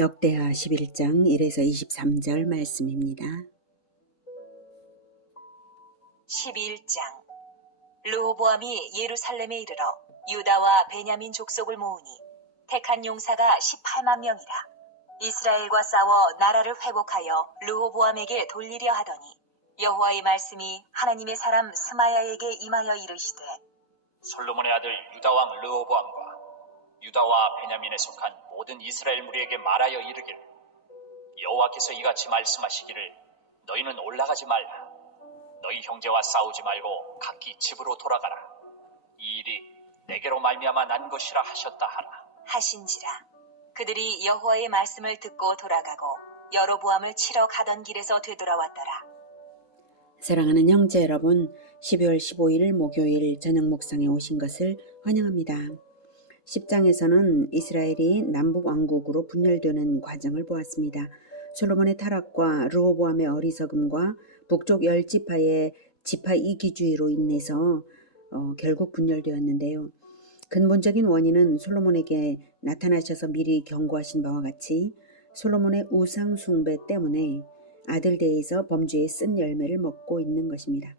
역대하 11장 1에서 23절 말씀입니다. 11장 르호보암이 예루살렘에 이르러 유다와 베냐민 족속을 모으니 택한 용사가 18만 명이라. 이스라엘과 싸워 나라를 회복하여 르호보암에게 돌리려 하더니 여호와의 말씀이 하나님의 사람 스마야에게 임하여 이르시되, 솔로몬의 아들 유다왕 르호보암과 유다와 베냐민에 속한 모든 이스라엘 무리에게 말하여 이르기를, 여호와께서 이같이 말씀하시기를, 너희는 올라가지 말라. 너희 형제와 싸우지 말고 각기 집으로 돌아가라. 이 일이 내게로 말미암아 난 것이라 하셨다 하라. 하신지라. 그들이 여호와의 말씀을 듣고 돌아가고 여로보암을 치러 가던 길에서 되돌아왔더라. 사랑하는 형제 여러분, 12월 15일 목요일 저녁 묵상에 오신 것을 환영합니다. 10장에서는 이스라엘이 남북 왕국으로 분열되는 과정을 보았습니다. 솔로몬의 타락과 르호보암의 어리석음과 북쪽 10지파의 지파 이기주의로 인해서 결국 분열되었는데요. 근본적인 원인은 솔로몬에게 나타나셔서 미리 경고하신 바와 같이 솔로몬의 우상 숭배 때문에 아들대에서 범죄의 쓴 열매를 먹고 있는 것입니다.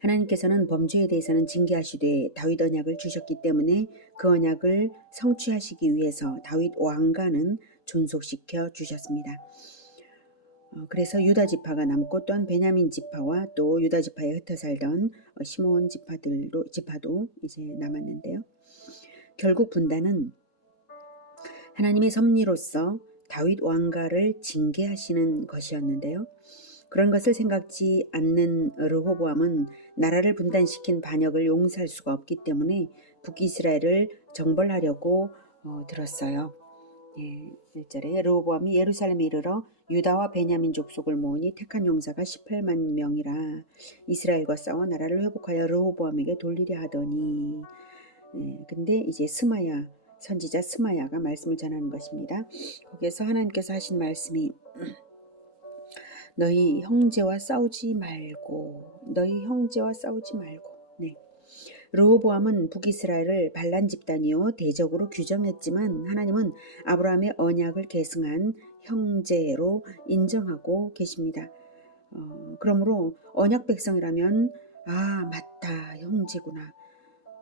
하나님께서는 범죄에 대해서는 징계하시되 다윗 언약을 주셨기 때문에 그 언약을 성취하시기 위해서 다윗 왕가는 존속시켜 주셨습니다. 그래서 유다 지파가 남고 또한 베냐민 지파와 또 유다 지파에 흩어 살던 시몬 지파도 이제 남았는데요. 결국 분단은 하나님의 섭리로서 다윗 왕가를 징계하시는 것이었는데요. 그런 것을 생각지 않는 르호보암은 나라를 분단시킨 반역을 용서할 수가 없기 때문에 북이스라엘을 정벌하려고 들었어요. 1절에 르호보암이 예루살렘에 이르러 유다와 베냐민 족속을 모으니 택한 용사가 18만 명이라. 이스라엘과 싸워 나라를 회복하여 르호보암에게 돌리려 하더니. 근데 이제 스마야, 선지자 스마야가 말씀을 전하는 것입니다. 거기에서 하나님께서 하신 말씀이 너희 형제와 싸우지 말고. 네. 르호보암은 북이스라엘을 반란 집단이요 대적으로 규정했지만 하나님은 아브라함의 언약을 계승한 형제로 인정하고 계십니다. 그러므로 언약 백성이라면 맞다, 형제구나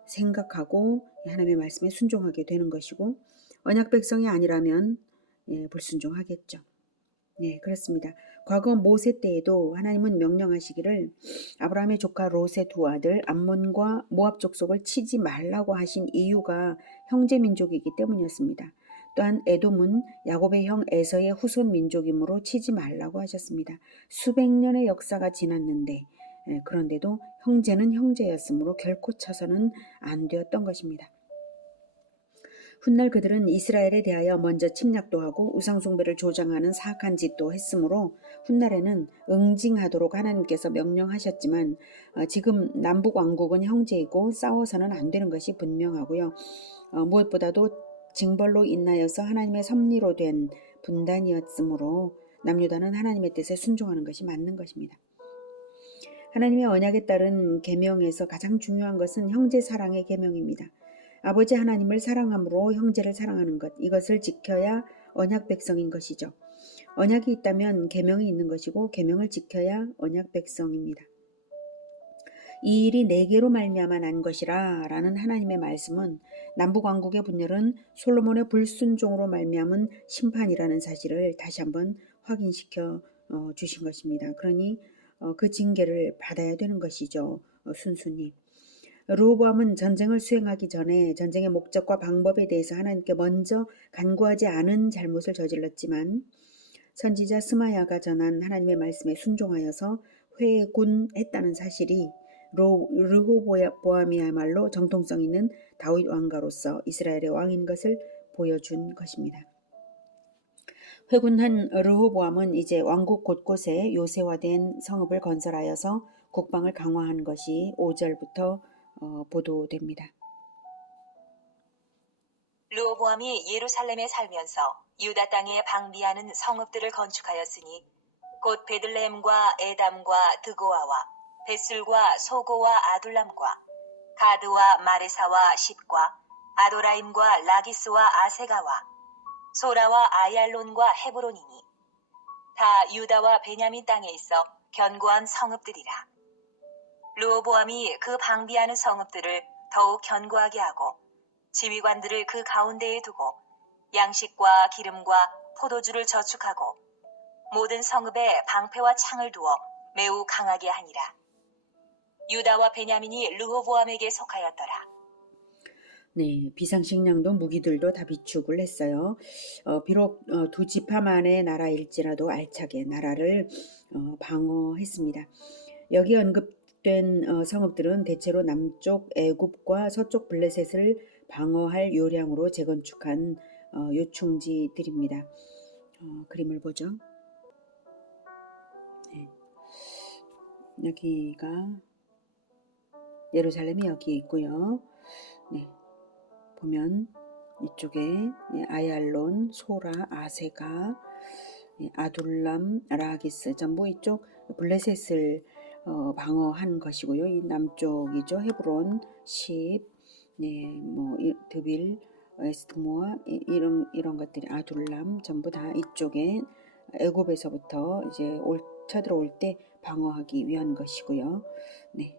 생각하고 하나님의 말씀에 순종하게 되는 것이고, 언약 백성이 아니라면 불순종하겠죠. 네, 그렇습니다. 과거 모세 때에도 하나님은 명령하시기를 아브라함의 조카 롯의 두 아들 암몬과 모압 족속을 치지 말라고 하신 이유가 형제 민족이기 때문이었습니다. 또한 에돔은 야곱의 형 에서의 후손 민족이므로 치지 말라고 하셨습니다. 수백 년의 역사가 지났는데 그런데도 형제는 형제였으므로 결코 쳐서는 안 되었던 것입니다. 훗날 그들은 이스라엘에 대하여 먼저 침략도 하고 우상숭배를 조장하는 사악한 짓도 했으므로 훗날에는 응징하도록 하나님께서 명령하셨지만 지금 남북 왕국은 형제이고 싸워서는 안 되는 것이 분명하고요. 무엇보다도 징벌로 인하여서 하나님의 섭리로 된 분단이었으므로 남유다는 하나님의 뜻에 순종하는 것이 맞는 것입니다. 하나님의 언약에 따른 계명에서 가장 중요한 것은 형제 사랑의 계명입니다. 아버지 하나님을 사랑함으로 형제를 사랑하는 것, 이것을 지켜야 언약 백성인 것이죠. 언약이 있다면 계명이 있는 것이고 계명을 지켜야 언약 백성입니다. 이 일이 내게로 말미암아 난 것이라 라는 하나님의 말씀은 남북왕국의 분열은 솔로몬의 불순종으로 말미암은 심판이라는 사실을 다시 한번 확인시켜 주신 것입니다. 그러니 그 징계를 받아야 되는 것이죠. 순순히. 르호보암은 전쟁을 수행하기 전에 전쟁의 목적과 방법에 대해서 하나님께 먼저 간구하지 않은 잘못을 저질렀지만 선지자 스마야가 전한 하나님의 말씀에 순종하여서 회군했다는 사실이 르호보암이야말로 정통성 있는 다윗 왕가로서 이스라엘의 왕인 것을 보여준 것입니다. 회군한 르호보암은 이제 왕국 곳곳에 요새화된 성읍을 건설하여서 국방을 강화한 것이 5절부터 보도됩니다. 르호보암이 예루살렘에 살면서 유다 땅에 방비하는 성읍들을 건축하였으니 곧 베들레헴과 에담과 드고아와 벳술과 소고와 아둘람과 가드와 마레사와 십과 아도라임과 라기스와 아세가와 소라와 아얄론과 헤브론이니 다 유다와 베냐민 땅에 있어 견고한 성읍들이라. 르호보암이 그 방비하는 성읍들을 더욱 견고하게 하고 지휘관들을 그 가운데에 두고 양식과 기름과 포도주를 저축하고 모든 성읍에 방패와 창을 두어 매우 강하게 하니라. 유다와 베냐민이 르호보암에게 속하였더라. 네, 비상식량도 무기들도 다 비축을 했어요. 비록 두 지파만의 나라일지라도 알차게 나라를 방어했습니다. 여기 언급된 성읍들은 대체로 남쪽 애굽과 서쪽 블레셋을 방어할 요량으로 재건축한 요충지들입니다. 그림을 보죠. 네. 여기가 예루살렘이 여기 있고요. 네. 보면 이쪽에 아얄론, 소라, 아세가, 아둘람, 라기스 전부 이쪽 블레셋을 방어한 것이고요. 이 남쪽이죠. 헤브론, 십, 드빌, 에스트모아 이런 것들이 아둘람 전부 다 이쪽에 애굽에서부터 이제 쳐들어올 때 방어하기 위한 것이고요. 네,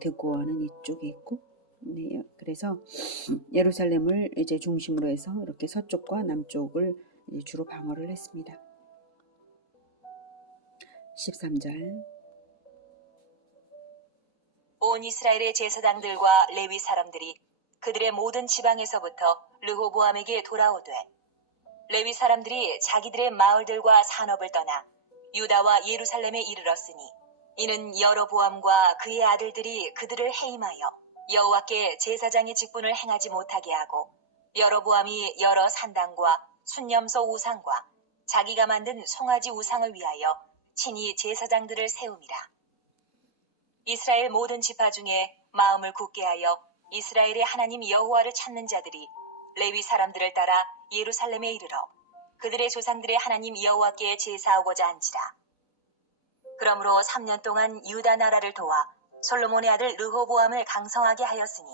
드고아는 이쪽에 있고. 네, 그래서 예루살렘을 이제 중심으로 해서 이렇게 서쪽과 남쪽을 주로 방어를 했습니다. 13절. 온 이스라엘의 제사장들과 레위 사람들이 그들의 모든 지방에서부터 르호보암에게 돌아오되 레위 사람들이 자기들의 마을들과 산업을 떠나 유다와 예루살렘에 이르렀으니 이는 여로보암과 그의 아들들이 그들을 해임하여 여호와께 제사장의 직분을 행하지 못하게 하고 여로보암이 여러 산당과 순념소 우상과 자기가 만든 송아지 우상을 위하여 친히 제사장들을 세움이라. 이스라엘 모든 지파 중에 마음을 굳게 하여 이스라엘의 하나님 여호와를 찾는 자들이 레위 사람들을 따라 예루살렘에 이르러 그들의 조상들의 하나님 여호와께 제사하고자 한지라. 그러므로 3년 동안 유다 나라를 도와 솔로몬의 아들 르호보암을 강성하게 하였으니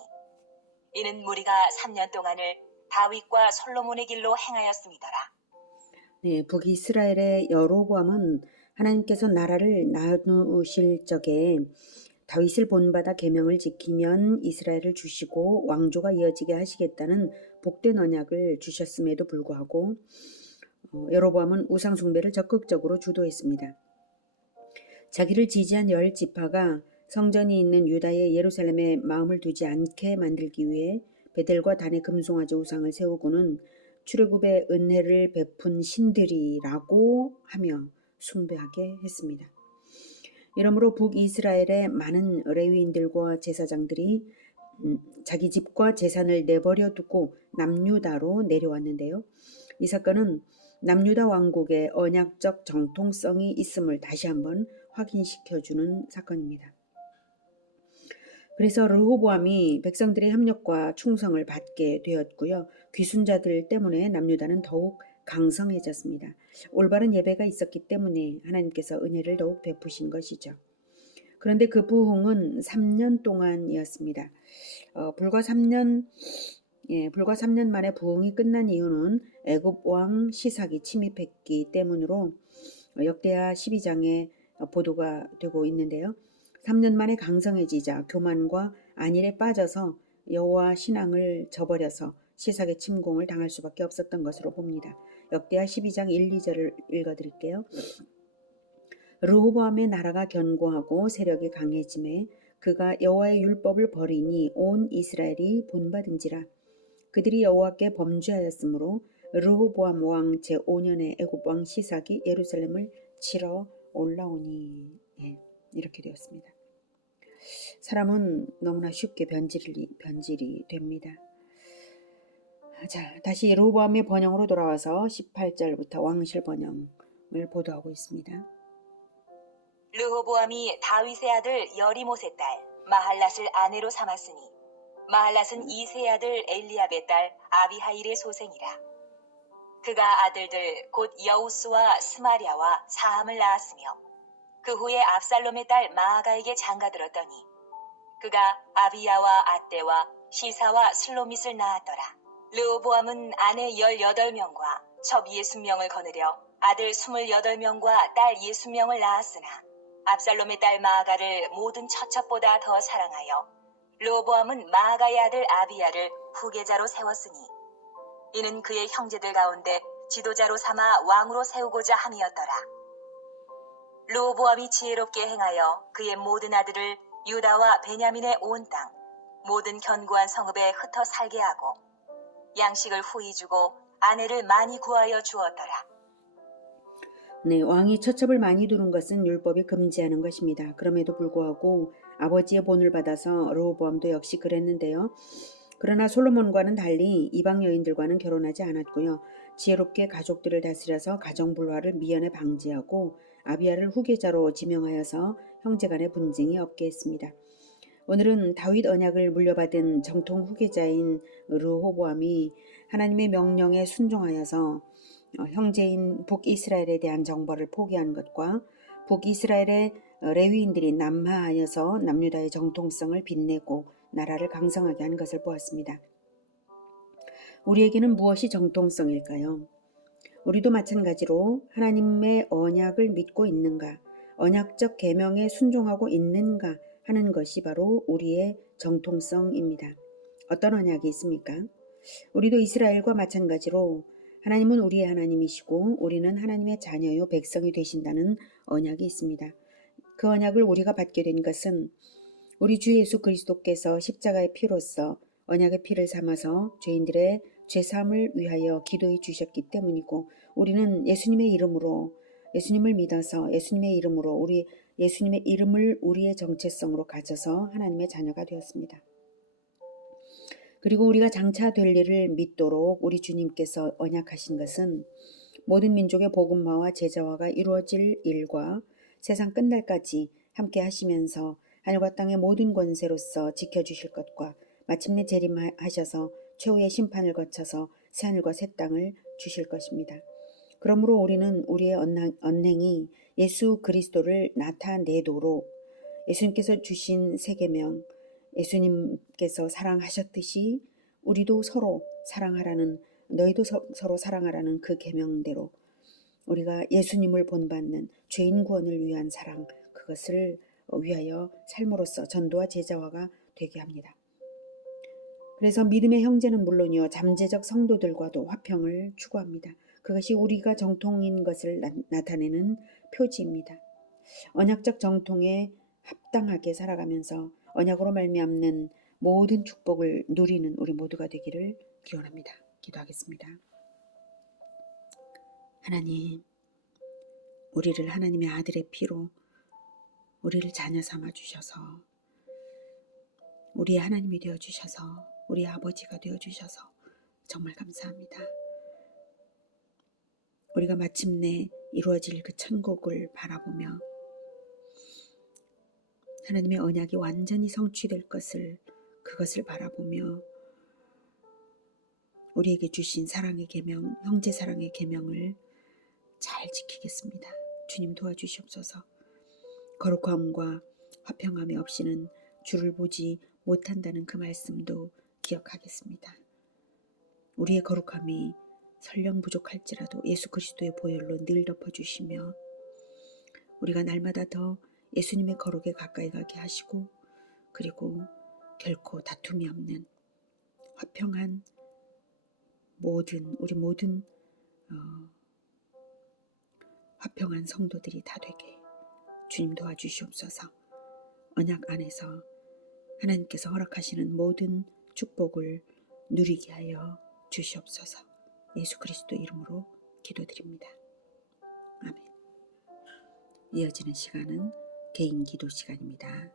이는 무리가 3년 동안을 다윗과 솔로몬의 길로 행하였음이더라. 네, 북이스라엘의 여로보암은 하나님께서 나라를 나누실 적에 다윗을 본받아 계명을 지키면 이스라엘을 주시고 왕조가 이어지게 하시겠다는 복된 언약을 주셨음에도 불구하고 여로보암은 우상 숭배를 적극적으로 주도했습니다. 자기를 지지한 10지파가 성전이 있는 유다의 예루살렘에 마음을 두지 않게 만들기 위해 베델과 단의 금송아지 우상을 세우고는 출애굽의 은혜를 베푼 신들이라고 하며 숭배하게 했습니다. 이러므로 북이스라엘의 많은 레위인들과 제사장들이 자기 집과 재산을 내버려 두고 남유다로 내려왔는데요. 이 사건은 남유다 왕국의 언약적 정통성이 있음을 다시 한번 확인시켜주는 사건입니다. 그래서 르호보암이 백성들의 협력과 충성을 받게 되었고요. 귀순자들 때문에 남유다는 더욱 강성해졌습니다. 올바른 예배가 있었기 때문에 하나님께서 은혜를 더욱 베푸신 것이죠. 그런데 그 부흥은 3년 동안이었습니다. 불과 3년 만에 부흥이 끝난 이유는 애굽 왕 시삭이 침입했기 때문으로 역대하 12장에 보도가 되고 있는데요. 3년 만에 강성해지자 교만과 안일에 빠져서 여호와 신앙을 저버려서 시삭의 침공을 당할 수밖에 없었던 것으로 봅니다. 역대하 12장 1, 2절을 읽어드릴게요. 르호보암의 나라가 견고하고 세력이 강해짐에 그가 여호와의 율법을 버리니 온 이스라엘이 본받은지라. 그들이 여호와께 범죄하였으므로 르호보암 왕 제5년에 애굽 왕 시삭이 예루살렘을 치러 올라오니. 이렇게 되었습니다. 사람은 너무나 쉽게 변질이 됩니다. 자, 다시 르호보암의 번영으로 돌아와서 18절부터 왕실 번영을 보도하고 있습니다. 르호보암이 다윗의 아들 여리못의 딸 마할랏을 아내로 삼았으니 마할랏은 이세의 아들 엘리압의 딸 아비하일의 소생이라. 그가 아들들 곧 여우스와 스마랴와 사함을 낳았으며 그 후에 압살롬의 딸 마아가에게 장가들었더니 그가 아비야와 아떼와 시사와 슬로밋을 낳았더라. 르호보암은 아내 18명과 첩 60명을 거느려 아들 28명과 딸 60명을 낳았으나 압살롬의 딸 마아가를 모든 처첩보다 더 사랑하여 르호보암은 마아가의 아들 아비야를 후계자로 세웠으니 이는 그의 형제들 가운데 지도자로 삼아 왕으로 세우고자 함이었더라. 르호보암이 지혜롭게 행하여 그의 모든 아들을 유다와 베냐민의 온 땅, 모든 견고한 성읍에 흩어 살게 하고 양식을 후히 주고 아내를 많이 구하여 주었더라. 네, 왕이 처첩을 많이 두는 것은 율법이 금지하는 것입니다. 그럼에도 불구하고 아버지의 본을 받아서 르호보암도 역시 그랬는데요. 그러나 솔로몬과는 달리 이방 여인들과는 결혼하지 않았고요. 지혜롭게 가족들을 다스려서 가정불화를 미연에 방지하고 아비야를 후계자로 지명하여서 형제간의 분쟁이 없게 했습니다. 오늘은 다윗 언약을 물려받은 정통 후계자인 르호보암이 하나님의 명령에 순종하여서 형제인 북이스라엘에 대한 정벌을 포기한 것과 북이스라엘의 레위인들이 남하하여서 남유다의 정통성을 빛내고 나라를 강성하게 한 것을 보았습니다. 우리에게는 무엇이 정통성일까요? 우리도 마찬가지로 하나님의 언약을 믿고 있는가, 언약적 계명에 순종하고 있는가 하는 것이 바로 우리의 정통성입니다. 어떤 언약이 있습니까? 우리도 이스라엘과 마찬가지로 하나님은 우리의 하나님이시고 우리는 하나님의 자녀요 백성이 되신다는 언약이 있습니다. 그 언약을 우리가 받게 된 것은 우리 주 예수 그리스도께서 십자가의 피로써 언약의 피를 삼아서 죄인들의 죄사함을 위하여 기도해 주셨기 때문이고 우리는 예수님의 이름으로 예수님을 믿어서 예수님의 이름을 우리의 정체성으로 가져서 하나님의 자녀가 되었습니다. 그리고 우리가 장차 될 일을 믿도록 우리 주님께서 언약하신 것은 모든 민족의 복음화와 제자화가 이루어질 일과 세상 끝날까지 함께 하시면서 하늘과 땅의 모든 권세로서 지켜주실 것과 마침내 재림하셔서 최후의 심판을 거쳐서 새하늘과 새 땅을 주실 것입니다. 그러므로 우리는 우리의 언행이 예수 그리스도를 나타내도록 예수님께서 주신 세 계명, 예수님께서 사랑하셨듯이 우리도 서로 사랑하라는 너희도 서로 사랑하라는 그 계명대로 우리가 예수님을 본받는 죄인 구원을 위한 사랑 그것을 위하여 삶으로써 전도와 제자화가 되게 합니다. 그래서 믿음의 형제는 물론이요 잠재적 성도들과도 화평을 추구합니다. 그것이 우리가 정통인 것을 나타내는 표지입니다. 언약적 정통에 합당하게 살아가면서 언약으로 말미암는 모든 축복을 누리는 우리 모두가 되기를 기원합니다. 기도하겠습니다. 하나님, 우리를 하나님의 아들의 피로 우리를 자녀 삼아 주셔서 우리의 하나님이 되어 주셔서 우리의 아버지가 되어 주셔서 정말 감사합니다. 우리가 마침내 이루어질 그 천국을 바라보며 하나님의 언약이 완전히 성취될 그것을 바라보며 우리에게 주신 사랑의 계명, 형제 사랑의 계명을 잘 지키겠습니다. 주님 도와주시옵소서. 거룩함과 화평함이 없이는 주를 보지 못한다는 그 말씀도 기억하겠습니다. 우리의 거룩함이 설령 부족할지라도 예수 그리스도의 보혈로 늘 덮어주시며 우리가 날마다 더 예수님의 거룩에 가까이 가게 하시고 그리고 결코 다툼이 없는 화평한 우리 모든 화평한 성도들이 다 되게 주님 도와주시옵소서. 언약 안에서 하나님께서 허락하시는 모든 축복을 누리게 하여 주시옵소서. 예수 그리스도 이름으로 기도드립니다. 아멘. 이어지는 시간은 개인 기도 시간입니다.